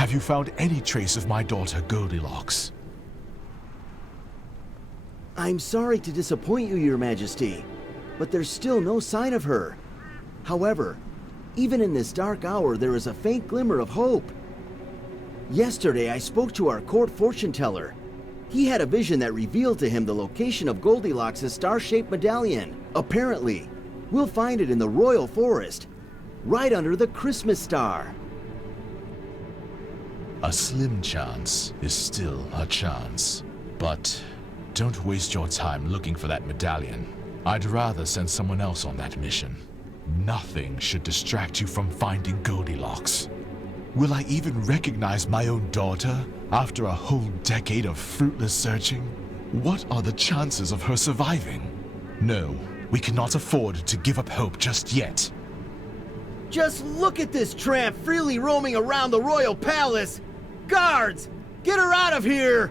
Have you found any trace of my daughter Goldilocks? I'm sorry to disappoint you, Your Majesty, but there's still no sign of her. However, even in this dark hour, there is a faint glimmer of hope. Yesterday, I spoke to our court fortune teller. He had a vision that revealed to him the location of Goldilocks' star-shaped medallion. Apparently, we'll find it in the royal forest, right under the Christmas star. A slim chance is still a chance. But don't waste your time looking for that medallion. I'd rather send someone else on that mission. Nothing should distract you from finding Goldilocks. Will I even recognize my own daughter after a whole decade of fruitless searching? What are the chances of her surviving? No, we cannot afford to give up hope just yet. Just look at this tramp freely roaming around the royal palace! Guards! Get her out of here!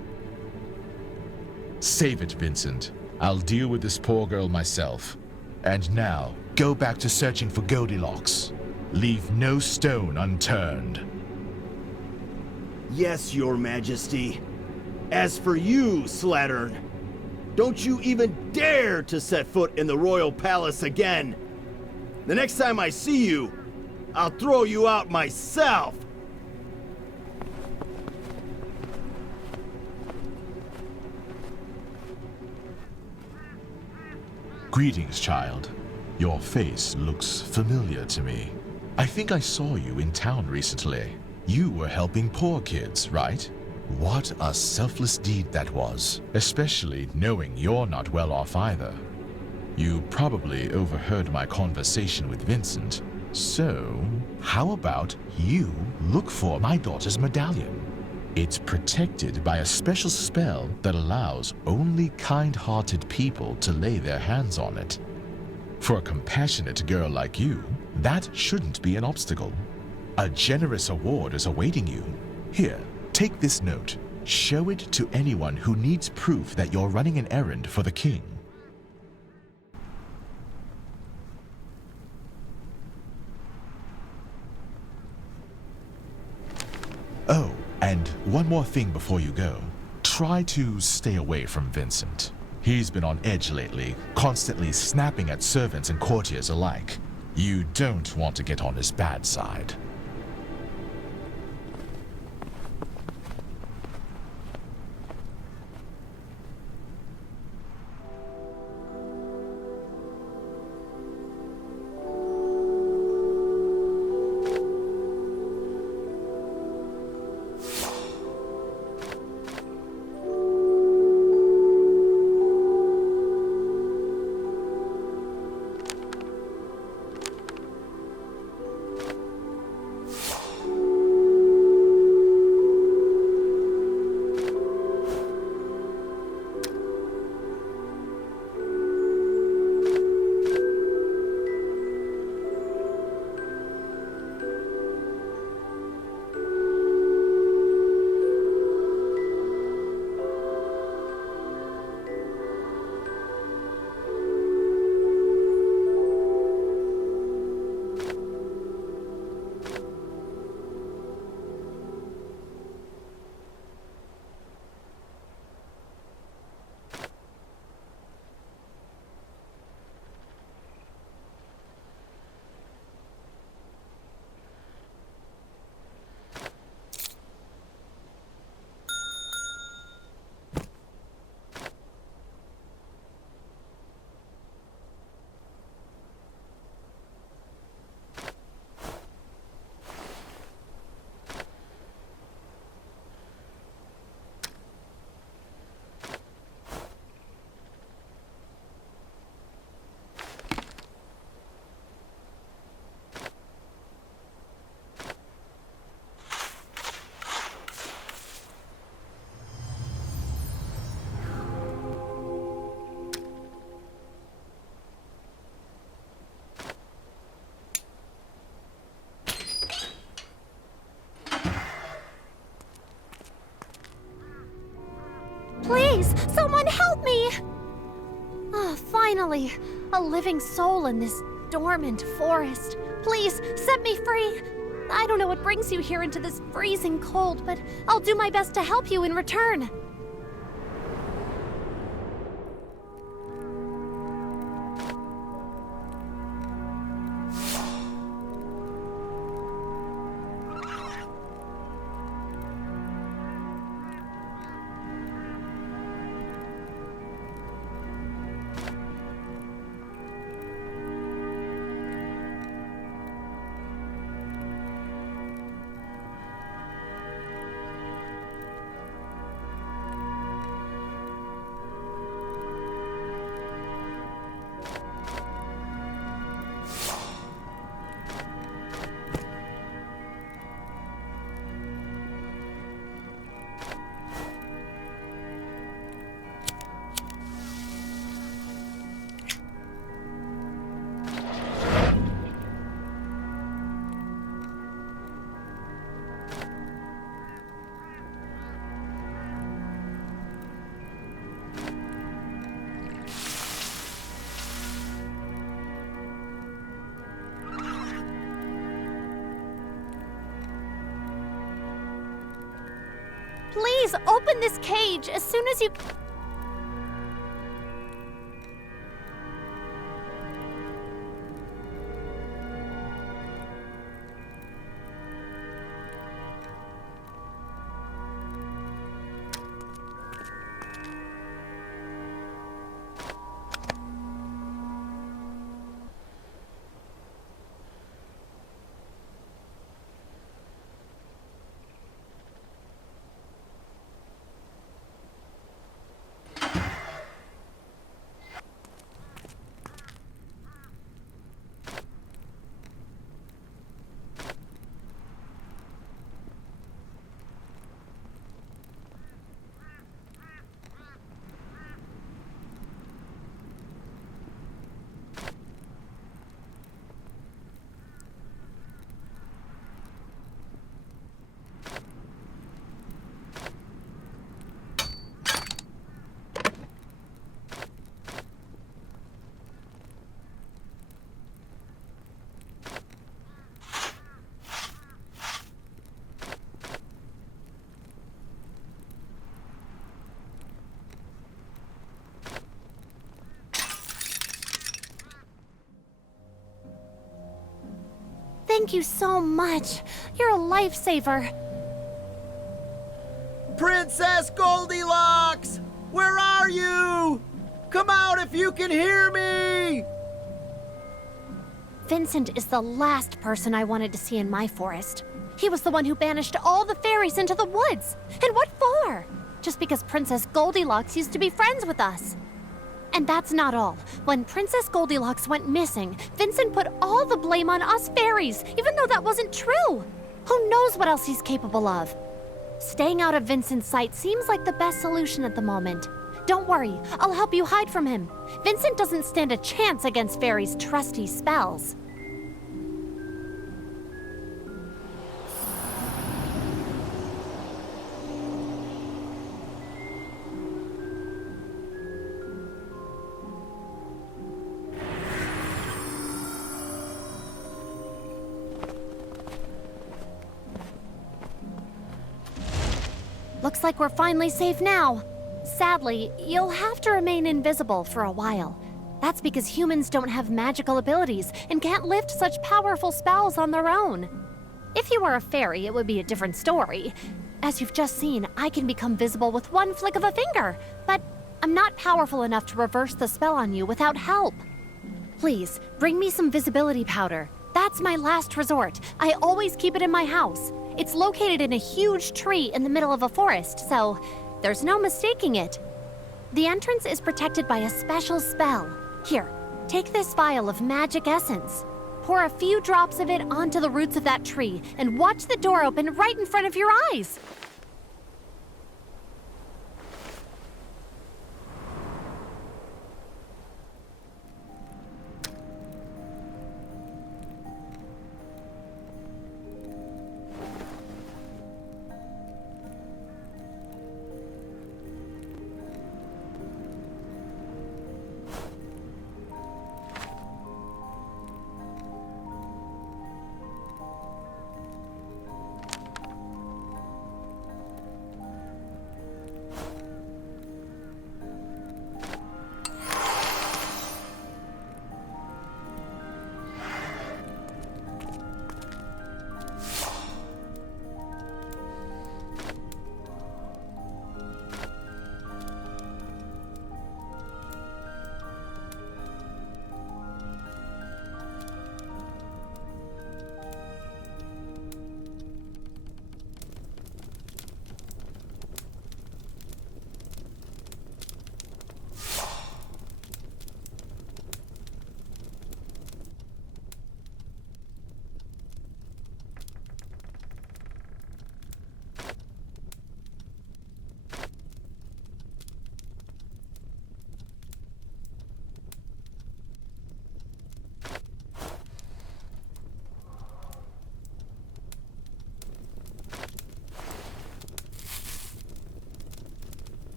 Save it, Vincent. I'll deal with this poor girl myself. And now, go back to searching for Goldilocks. Leave no stone unturned. Yes, Your Majesty. As for you, Slattern, don't you even dare to set foot in the royal palace again. The next time I see you, I'll throw you out myself. Greetings, child. Your face looks familiar to me. I think I saw you in town recently. You were helping poor kids, right? What a selfless deed that was, especially knowing you're not well off either. You probably overheard my conversation with Vincent. So, how about you look for my daughter's medallion? It's protected by a special spell that allows only kind-hearted people to lay their hands on it. For a compassionate girl like you, that shouldn't be an obstacle. A generous award is awaiting you. Here, take this note. Show it to anyone who needs proof that you're running an errand for the king. Oh, and one more thing before you go. Try to stay away from Vincent. He's been on edge lately, constantly snapping at servants and courtiers alike. You don't want to get on his bad side. Please, someone help me! Ah, finally, a living soul in this dormant forest. Please, set me free. I don't know what brings you here into this freezing cold, but I'll do my best to help you in return. Please open this cage as soon as you... Thank you so much. You're a lifesaver. Princess Goldilocks! Where are you? Come out if you can hear me! Vincent is the last person I wanted to see in my forest. He was the one who banished all the fairies into the woods. And what for? Just because Princess Goldilocks used to be friends with us. And that's not all. When Princess Goldilocks went missing, Vincent put all the blame on us fairies, even though that wasn't true. Who knows what else he's capable of? Staying out of Vincent's sight seems like the best solution at the moment. Don't worry, I'll help you hide from him. Vincent doesn't stand a chance against fairies' trusty spells. Looks like we're finally safe now. Sadly, you'll have to remain invisible for a while. That's because humans don't have magical abilities and can't lift such powerful spells on their own. If you were a fairy, it would be a different story. As you've just seen, I can become visible with one flick of a finger, but I'm not powerful enough to reverse the spell on you without help. Please, bring me some visibility powder. That's my last resort. I always keep it in my house. It's located in a huge tree in the middle of a forest, so there's no mistaking it. The entrance is protected by a special spell. Here, take this vial of magic essence. Pour a few drops of it onto the roots of that tree and watch the door open right in front of your eyes.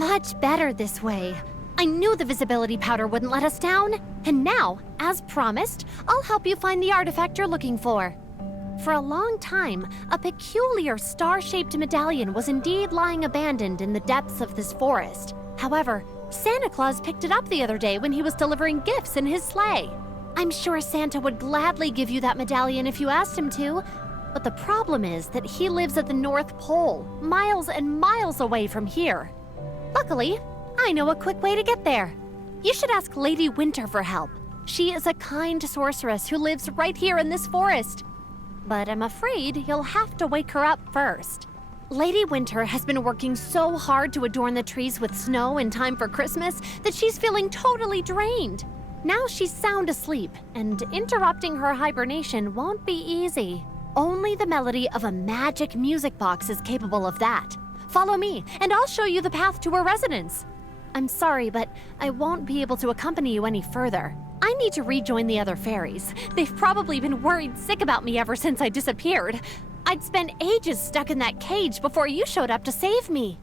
Much better this way. I knew the visibility powder wouldn't let us down. And now, as promised, I'll help you find the artifact you're looking for. For a long time, a peculiar star-shaped medallion was indeed lying abandoned in the depths of this forest. However, Santa Claus picked it up the other day when he was delivering gifts in his sleigh. I'm sure Santa would gladly give you that medallion if you asked him to, but the problem is that he lives at the North Pole, miles and miles away from here. Luckily, I know a quick way to get there. You should ask Lady Winter for help. She is a kind sorceress who lives right here in this forest. But I'm afraid you'll have to wake her up first. Lady Winter has been working so hard to adorn the trees with snow in time for Christmas that she's feeling totally drained. Now she's sound asleep, and interrupting her hibernation won't be easy. Only the melody of a magic music box is capable of that. Follow me, and I'll show you the path to her residence. I'm sorry, but I won't be able to accompany you any further. I need to rejoin the other fairies. They've probably been worried sick about me ever since I disappeared. I'd spent ages stuck in that cage before you showed up to save me.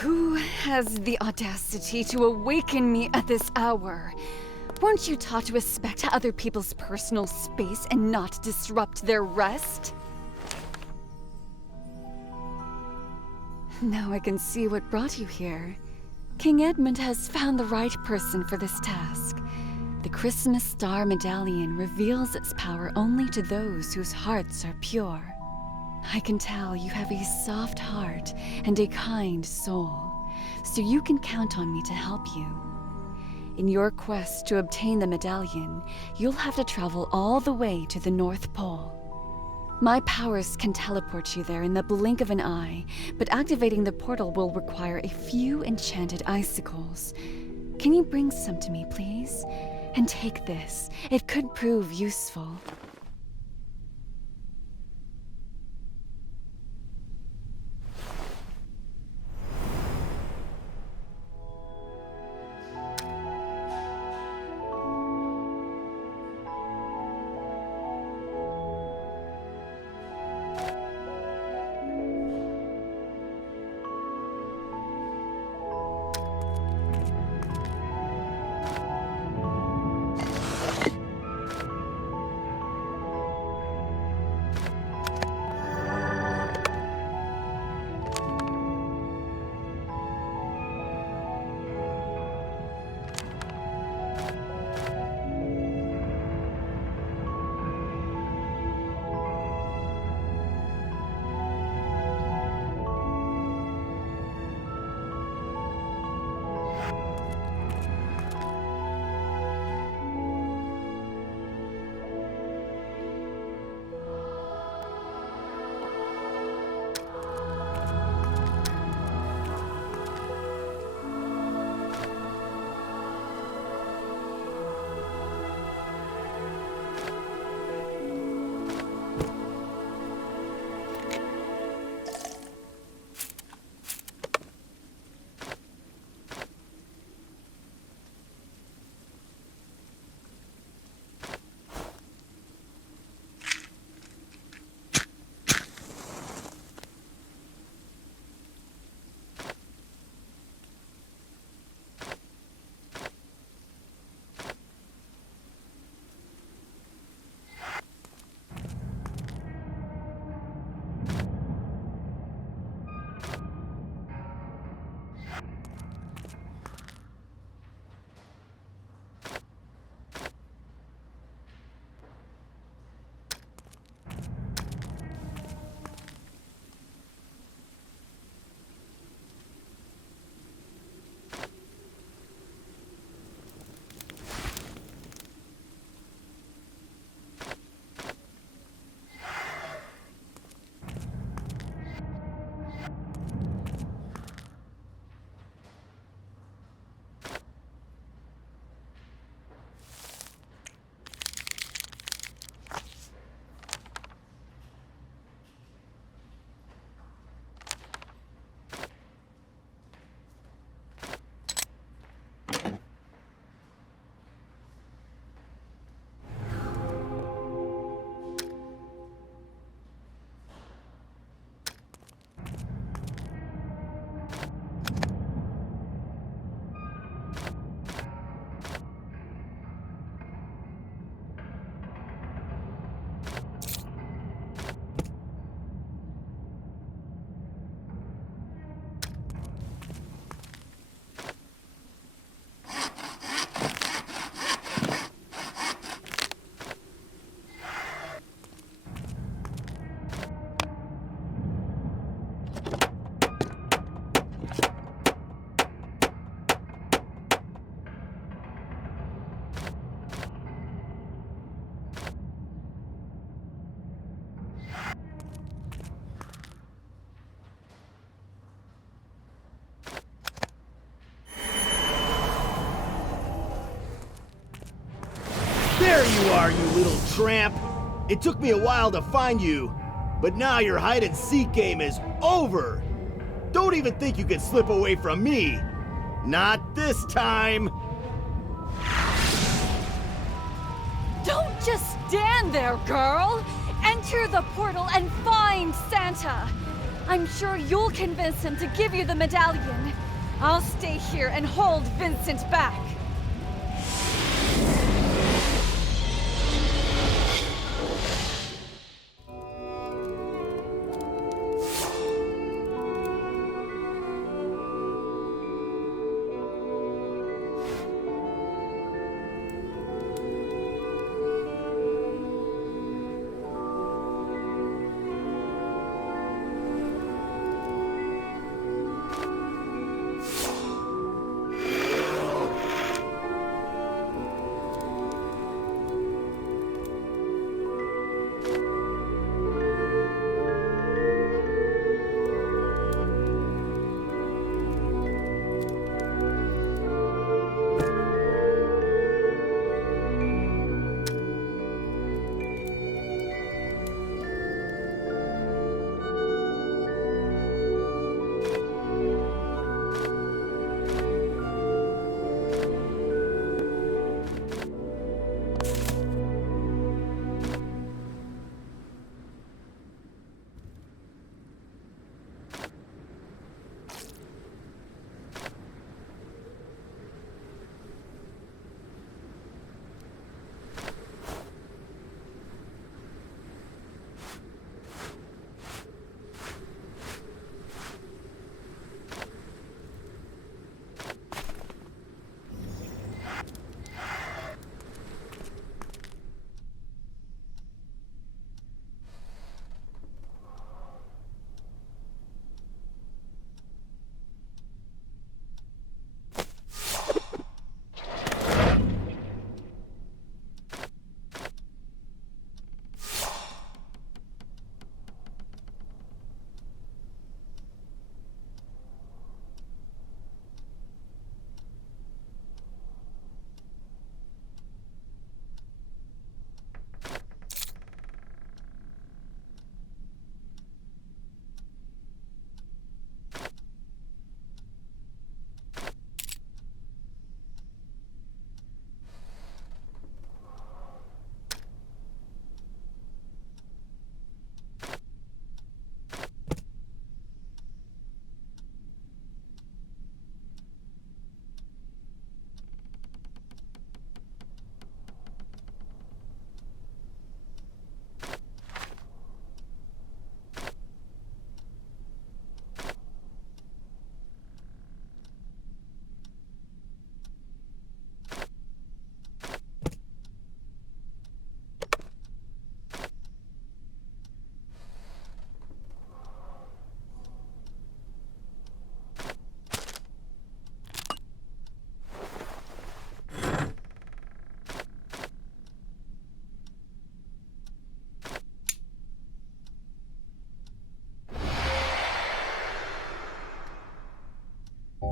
Who has the audacity to awaken me at this hour? Weren't you taught to respect other people's personal space and not disrupt their rest? Now I can see what brought you here. King Edmund has found the right person for this task. The Christmas Star Medallion reveals its power only to those whose hearts are pure. I can tell you have a soft heart and a kind soul, so you can count on me to help you. In your quest to obtain the medallion, you'll have to travel all the way to the North Pole. My powers can teleport you there in the blink of an eye, but activating the portal will require a few enchanted icicles. Can you bring some to me, please? And take this. It could prove useful. There you are, you little tramp! It took me a while to find you, but now your hide-and-seek game is over! Don't even think you can slip away from me! Not this time! Don't just stand there, girl! Enter the portal and find Santa! I'm sure you'll convince him to give you the medallion. I'll stay here and hold Vincent back.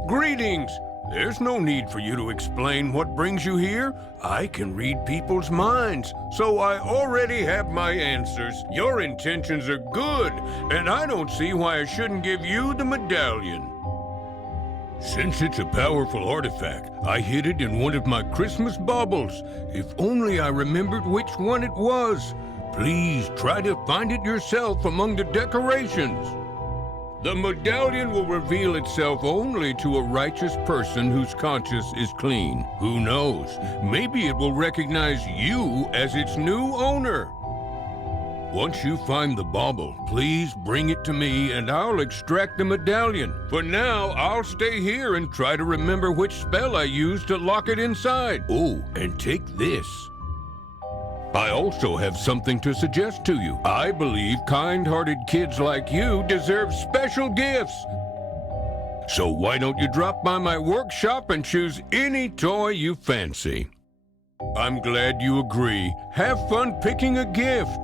Greetings! There's no need for you to explain what brings you here. I can read people's minds, so I already have my answers. Your intentions are good, and I don't see why I shouldn't give you the medallion. Since it's a powerful artifact, I hid it in one of my Christmas baubles. If only I remembered which one it was. Please try to find it yourself among the decorations. The medallion will reveal itself only to a righteous person whose conscience is clean. Who knows? Maybe it will recognize you as its new owner. Once you find the bauble, please bring it to me and I'll extract the medallion. For now, I'll stay here and try to remember which spell I used to lock it inside. Oh, and take this. I also have something to suggest to you. I believe kind-hearted kids like you deserve special gifts. So why don't you drop by my workshop and choose any toy you fancy? I'm glad you agree. Have fun picking a gift.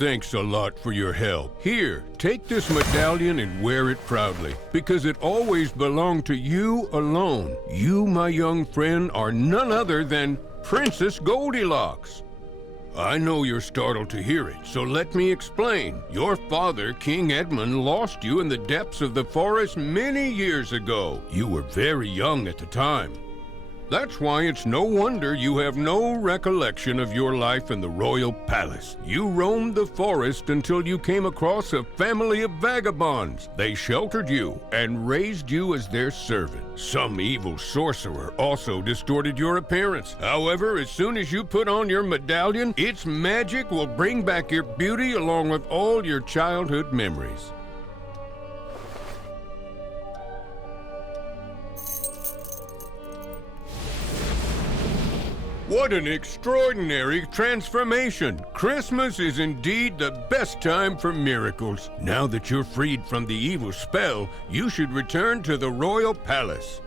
thanks a lot for your help. Here, take this medallion and wear it proudly, because it always belonged to you alone. You, my young friend, are none other than Princess Goldilocks. I know you're startled to hear it, so let me explain. Your father, King Edmund, lost you in the depths of the forest many years ago. You were very young at the time. That's why it's no wonder you have no recollection of your life in the royal palace. You roamed the forest until you came across a family of vagabonds. They sheltered you and raised you as their servant. Some evil sorcerer also distorted your appearance. However, as soon as you put on your medallion, its magic will bring back your beauty along with all your childhood memories. What an extraordinary transformation! Christmas is indeed the best time for miracles. Now that you're freed from the evil spell, you should return to the royal palace.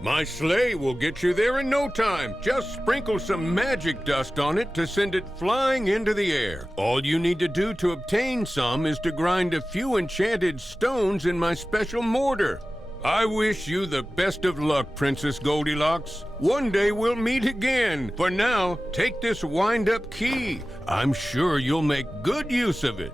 My sleigh will get you there in no time. Just sprinkle some magic dust on it to send it flying into the air. All you need to do to obtain some is to grind a few enchanted stones in my special mortar. I wish you the best of luck, Princess Goldilocks. One day we'll meet again. For now, take this wind-up key. I'm sure you'll make good use of it.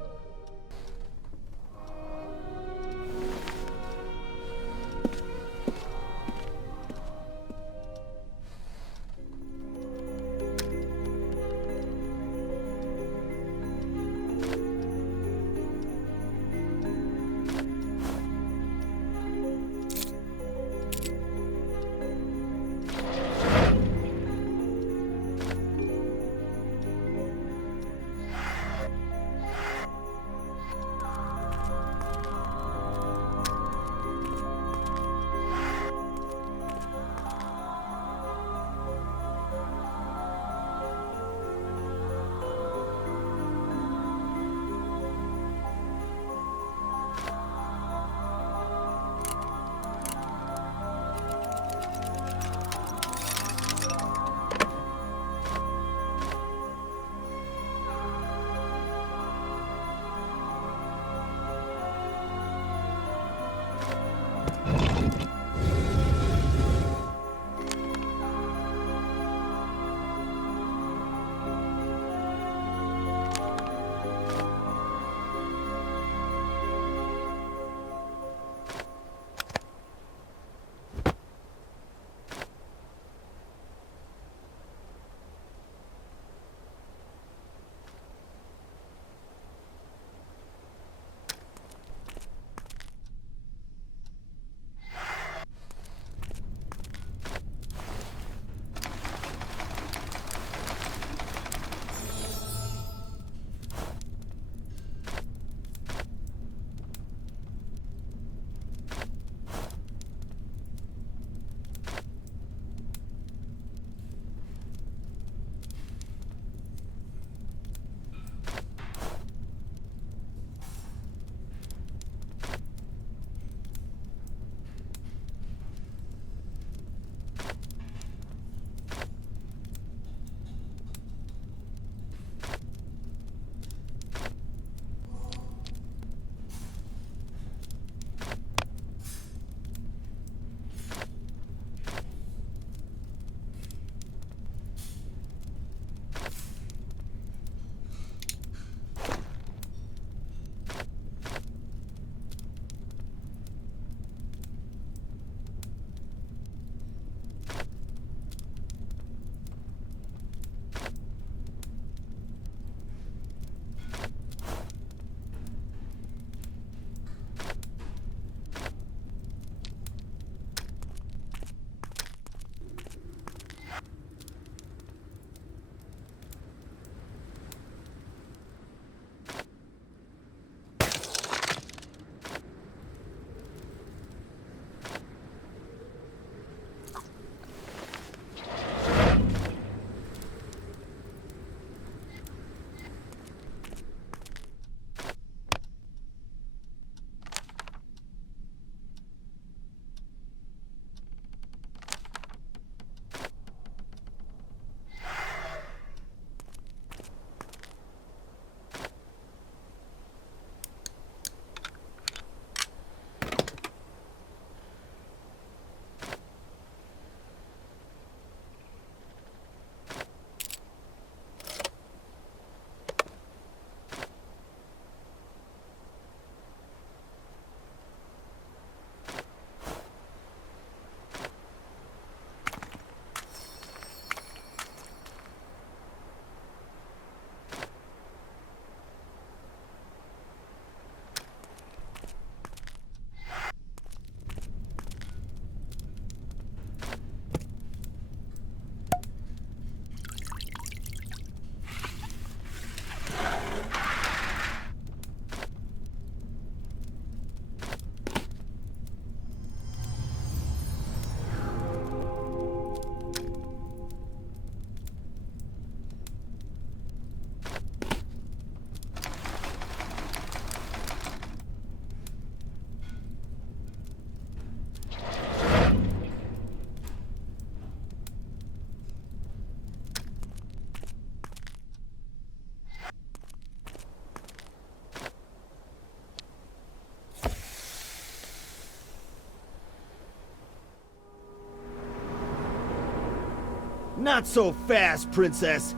Not so fast, Princess.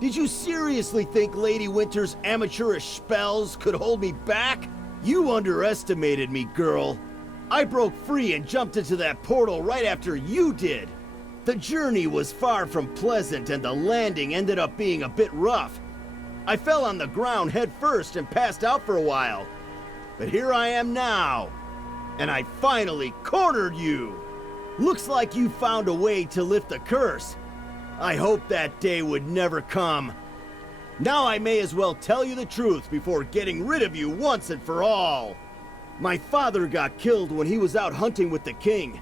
Did you seriously think Lady Winter's amateurish spells could hold me back? You underestimated me, girl. I broke free and jumped into that portal right after you did. The journey was far from pleasant and the landing ended up being a bit rough. I fell on the ground head first and passed out for a while. But here I am now, and I finally cornered you. Looks like you found a way to lift the curse. I hoped that day would never come. Now I may as well tell you the truth before getting rid of you once and for all. My father got killed when he was out hunting with the king.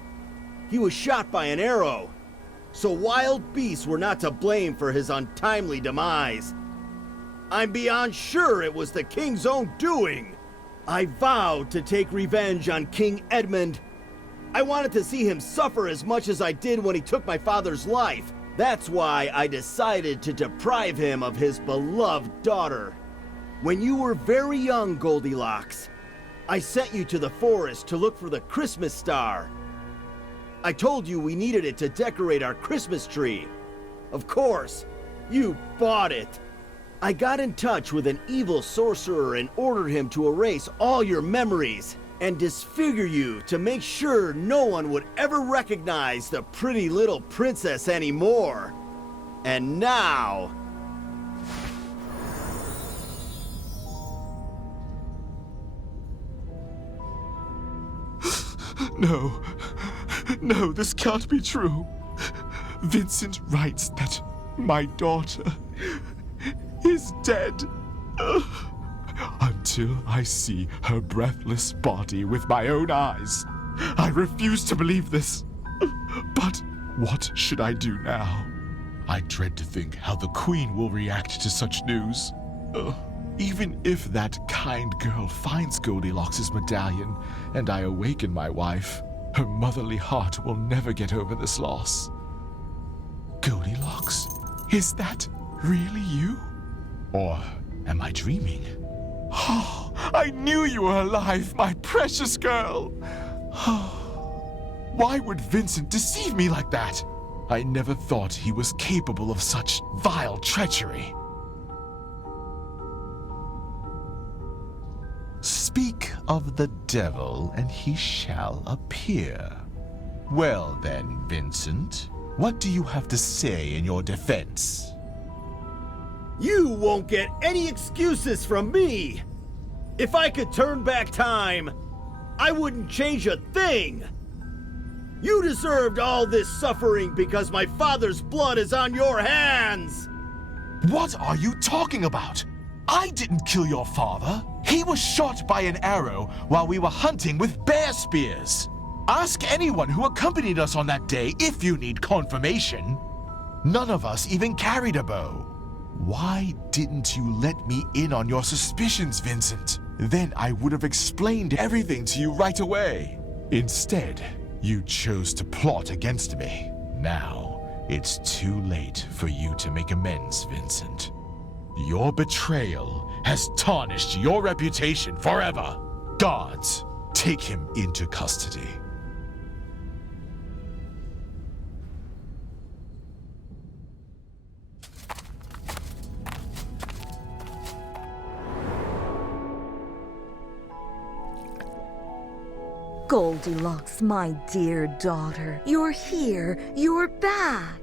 He was shot by an arrow. So wild beasts were not to blame for his untimely demise. I'm beyond sure it was the king's own doing. I vowed to take revenge on King Edmund. I wanted to see him suffer as much as I did when he took my father's life. That's why I decided to deprive him of his beloved daughter. When you were very young, Goldilocks, I sent you to the forest to look for the Christmas star. I told you we needed it to decorate our Christmas tree. Of course, you bought it. I got in touch with an evil sorcerer and ordered him to erase all your memories and disfigure you to make sure no one would ever recognize the pretty little princess anymore. And now... No, this can't be true. Vincent writes that my daughter is dead. Until I see her breathless body with my own eyes, I refuse to believe this. But what should I do now? I dread to think how the Queen will react to such news. Even if that kind girl finds Goldilocks' medallion and I awaken my wife, her motherly heart will never get over this loss. Goldilocks? Is that really you? Or am I dreaming? Oh, I knew you were alive, my precious girl! Why would Vincent deceive me like that? I never thought he was capable of such vile treachery. Speak of the devil, and he shall appear. Well then, Vincent, what do you have to say in your defense? You won't get any excuses from me! If I could turn back time, I wouldn't change a thing! You deserved all this suffering because my father's blood is on your hands! What are you talking about? I didn't kill your father. He was shot by an arrow while we were hunting with bear spears. Ask anyone who accompanied us on that day if you need confirmation. None of us even carried a bow. Why didn't you let me in on your suspicions, Vincent? Then I would have explained everything to you right away. Instead, you chose to plot against me. Now, it's too late for you to make amends, Vincent. Your betrayal has tarnished your reputation forever. Guards, take him into custody. Goldilocks, my dear daughter, you're here, you're back.